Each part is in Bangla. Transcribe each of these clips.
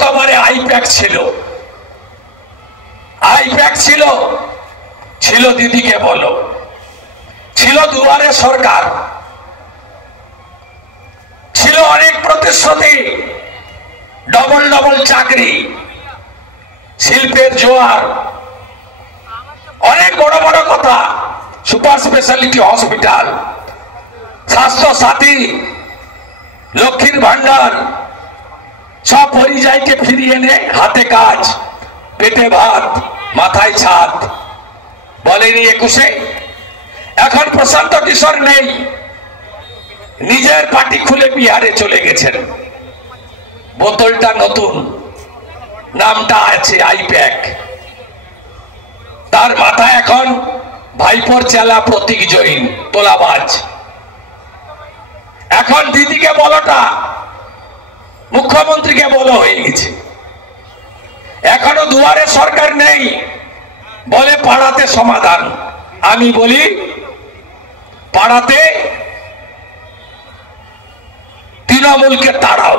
গতবারে আইপ্যাক ছিল, আইপ্যাক ছিল, ছিল দিদিকে বলো, ছিল দুয়ারে সরকার, ছিল অনেক প্রতিশ্রুতি, ডবল ডবল চাকরি, শিল্পের জোয়ার, অনেক বড় বড় কথা, সুপার স্পেশালিটি হসপিটাল, স্বাস্থ্য সাথী, লক্ষ্মীর ভান্ডার, সব পরিযায়ীকে ফিরিয়ে এনে হাতে কাজ, পেটে ভাত, মাথায় ছাদ। বলেনি 21-এ? এখন প্রশান্ত কিশোর নেই, নিজের পার্টি খুলে বিহারে চলে গেছেন। বোতলটা নতুন, নামটা আছে আইপ্যাক। তার মাথায় এখন ভাইপোর চেলা প্রতীক জৈন, তোলাবাজ। এখন দিদিকে বলোটা মুখ্যমন্ত্রীকে বলো হয়ে গেছে। এখনো দুয়ারে সরকার নেই, বলে পাড়াতে সমাধান। আমি বলি পাড়াতে তৃণমূলকে তাড়াও,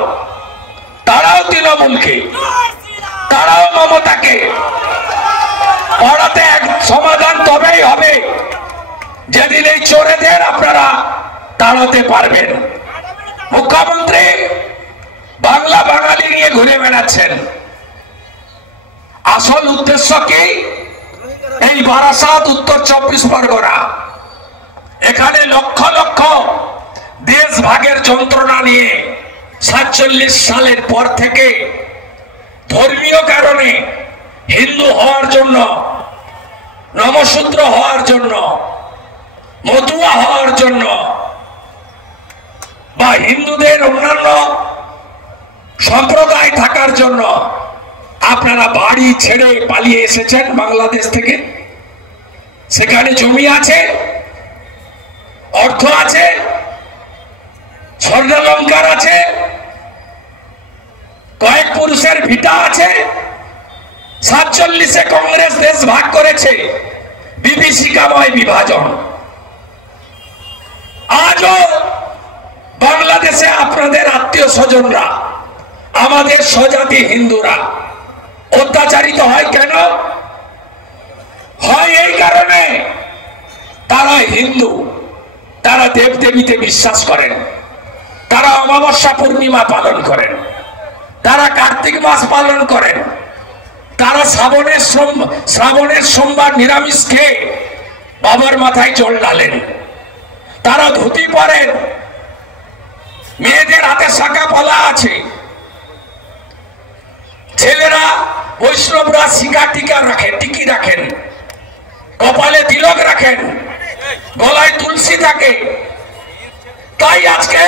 তাড়াও তৃণমূলকে, তাড়াও মমতাকে। পাড়াতে এক সমাধান তবেই হবে যেদিন এই চোরেদের আপনারা তাড়াতে পারবেন। মুখ্যমন্ত্রী বাংলা বাঙালি নিয়ে ঘুরে বেড়াচ্ছেন, আসল উদ্দেশ্য কি? এই বারাসাত, উত্তর 24 পরগনা, এখানে লক্ষ লক্ষ দেশ ভাগের যন্ত্রণা নিয়ে 47 সালের পর থেকে ধর্মীয় কারণে হিন্দু হওয়ার জন্য, নমশূদ্র হওয়ার জন্য, মতুয়া হওয়ার জন্য, বা হিন্দুদের অন্যান্য সম্প্রদায় থাকার জন্য আপনারা বাড়ি ছেড়ে পালিয়ে এসেছেন বাংলাদেশ থেকে। সেখানে জমি আছে, অর্থ আছে, স্বর্ণালঙ্কার আছে, কয়েক পুরুষের ভিটা আছে। 47-এ কংগ্রেস দেশ ভাগ করেছে, বিভীষিকাময় বিভাজন। আজও বাংলাদেশে আপনাদের আত্মীয় স্বজনরা, আমাদের স্বজাতি হিন্দুরা অত্যাচারিত হয় কেন? হয় এই কারণে তারা হিন্দু, তারা দেবদেবীতে বিশ্বাস করেন, তারা অমাবস্যা পূর্ণিমা পালন করেন, তারা কার্তিক মাস পালন করেন, তারা শ্রাবণের সোমবার নিরামিষ খেয়ে বাবার মাথায় জল ঢালেন, তারা ধুতি পরেন, মেয়েদের হাতে শাখা পলা আছে, ছেলেরা বৈষ্ণবরা শিখা টিকা রাখেন, টিকি রাখেন, কপালে তিলক রাখেন, গলায় তুলসী থাকে। তাই আজকে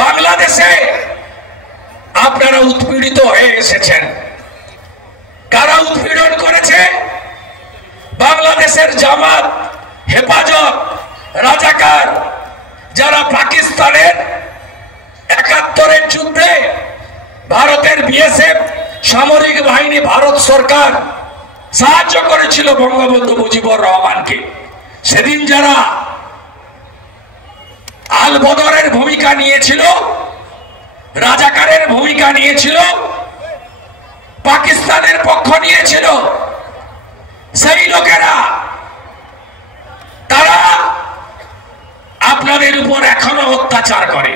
বাংলাদেশে আপনারা উৎপীড়িত হয়ে এসেছেন। কারা উৎপীড়ন করেছে? বাংলাদেশের জামাত, হেফাজত, রাজাকার, যারা পাকিস্তানের 71-এর যুদ্ধে ভারতের বিএসএফ সামরিক বাহিনী, ভারত সরকার সাহায্য করেছিল বঙ্গবন্ধু মুজিবুর রহমানকে। সেদিন যারা আল বদরের ভূমিকা নিয়েছিল, রাজাকারের ভূমিকা নিয়েছিল, পাকিস্তানের পক্ষ নিয়েছিল, সেই লোকেরা তারা আপনাদের উপর এখনো অত্যাচার করে।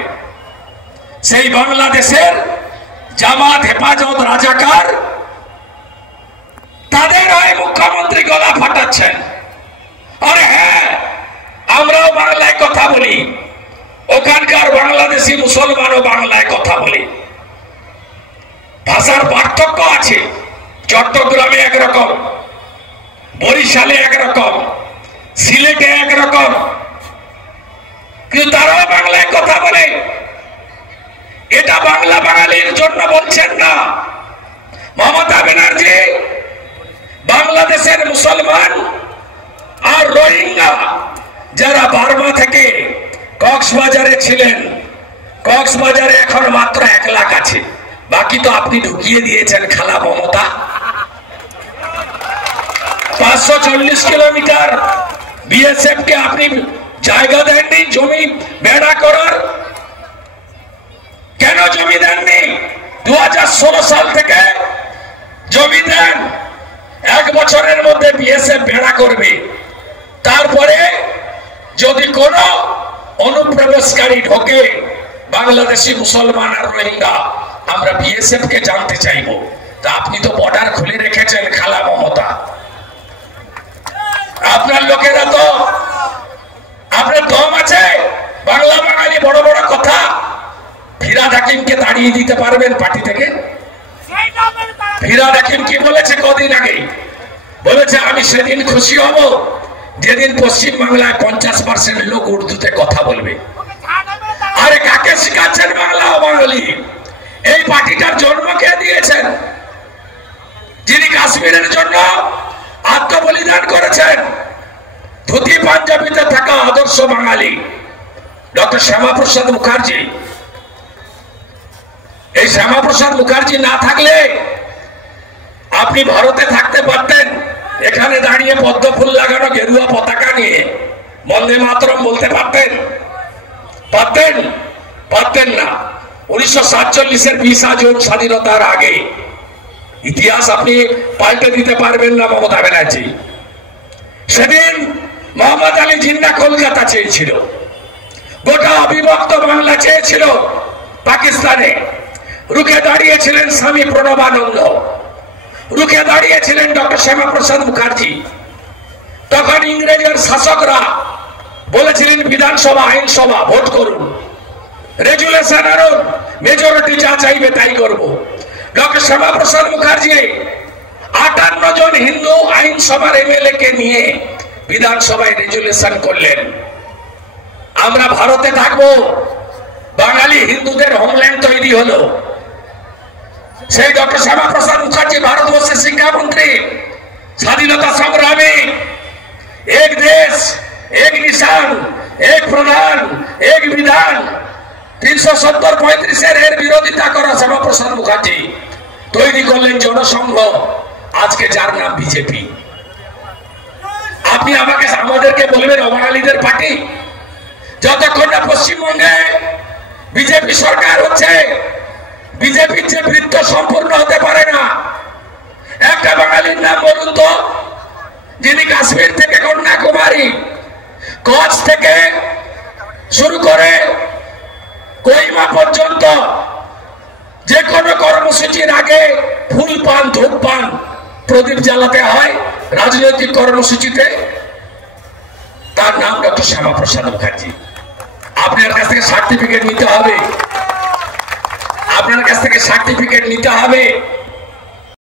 সেই বাংলাদেশের জামাত, হেফাজত, রাজাকার, তাদের হয়ে মুখ্যমন্ত্রী গলা ফাটাচ্ছেন। আরে হ্যাঁ, আমরাও বাংলায় কথা বলি, ওখানকার বাংলাদেশি মুসলমানও বাংলায় কথা বলি। ভাষার পার্থক্য আছে, চট্টগ্রামে একরকম, বরিশালে একরকম, সিলেটে একরকম, কিন্তু তারাও বাংলায় কথা বলে। এটা বাংলা বাঙালির জন্য বলছেন না। মমতা ব্যানার্জি বাংলাদেশের মুসলমান আর রোহিঙ্গা যারা বার্মা থেকে কক্সবাজারে ছিলেন, কক্সবাজারে এখন মাত্র 1 লাখ আছে, বাকি তো আপনি ঢুকিয়ে দিয়েছেন খালা মমতা। 540 কিলোমিটার বিএসএফ কে আপনি জায়গা দেননি জমি বেড়া করার। কেন জমি দেননি? 2000 বিএসএফ বেড়া করবে, তারপরে যদি কোন অনুপ্রবেশকারী ঢোকে বাংলাদেশি মুসলমান আর রোহিঙ্গা, আমরা বিএসএফ কে জানতে চাইবো। তা আপনি তো বর্ডার খুলে রেখেছেন খালা মমতা, আপনার লোকেরা তো, আপনার দম আছে, বাংলা বাঙালি বড় বড় কথা। ফিরহাদ হাকিমকে তাড়িয়ে দিতে পারবেন পার্টি থেকে? ফিরহাদ হাকিম কি বলেছে কদিন আগে? বলেছে আমি সেদিন খুশি হব যেদিন পশ্চিম বাংলায় 50% লোক উর্দুতে কথা বলবে। আরে কাকে শিখাচ্ছেন বাংলা ও বাঙালি? এই পার্টিটার জন্ম কে দিয়েছেন? যিনি কাশ্মীরের জন্য আত্মবলিদান করেছেন, ধুতি পাঞ্জাবিতে থাকা আদর্শ বাঙালি ডক্টর শ্যামাপ্রসাদ মুখার্জি। এই শ্যামাপ্রসাদ মুখার্জি না থাকলে আপনি ভারতে থাকতে পারতেন, এখানে দাঁড়িয়ে পদ্ম ফুল লাগানো গেরুয়া পতাকা নিয়ে বন্দে মাতরম বলতে পারতেন? পারতেন? পারতেন না। 1947-এর 20 জুন স্বাধীনতার আগে ইতিহাস আপনি পাল্টে দিতে পারবেন না মমতা ব্যানার্জি। সেদিন মোহাম্মদ আলী জিন্না কলকাতা চেয়েছিল, গোটা অবিভক্ত বাংলা চেয়েছিল পাকিস্তানে, রুখে দাঁড়িয়েছিলেন স্বামী প্রণবানন্দ, রুখে দাঁড়িয়েছিলেন ডক্টর শ্যামাপ্রসাদ মুখার্জি। তখন ইংরেজের শাসকরা বলেছিলেন বিধানসভা আইনসভা ভোট করুন, রেজুলেশন আনুন, মেজরিটি যা চাইবে তাই করব। ডক্টর শ্যামাপ্রসাদ মুখার্জি 58 জন হিন্দু আইনসভার এমএলএ কে নিয়ে বিধানসভায় রেজুলেশন করলেন, আমরা ভারতে থাকবো। বাঙালি হিন্দুদের হোমল্যান্ড তৈরি হলো। সেই ডক্টর শ্যামাপ্রসাদ মুখার্জি ভারতবর্ষের শিক্ষামন্ত্রী, স্বাধীনতা সংগ্রামী, এক দেশ এক নিশান, এক প্রধান এক বিধান, 370-35 এর বিরোধিতা করা শ্যামাপ্রসাদ মুখার্জি তৈরি করলেন জনসংঘ, আজকে যার নাম বিজেপি। আপনি আমাদেরকে বলবেন অবাঙালিদের পার্টি? যতক্ষণ না পশ্চিমবঙ্গে বিজেপি সরকার হচ্ছে, বিজেপির যে বৃত্ত সম্পূর্ণ হতে পারে না। একটা বাঙালির নাম বলুন তো, যিনি কাশ্মীর থেকে কন্যাকুমারী, কচ্ছ থেকে শুরু করে কোহিমা পর্যন্ত যে কোনো কর্মসূচির আগে ফুল পান, ধূপ পান, প্রদীপ জ্বালাতে হয় রাজনৈতিক কর্মসূচিতে, তার নাম ডক্টর শ্যামাপ্রসাদ মুখার্জি। আপনার কাছ থেকে সার্টিফিকেট নিতে হবে, আপনার কাছ থেকে সার্টিফিকেট নিতে হবে।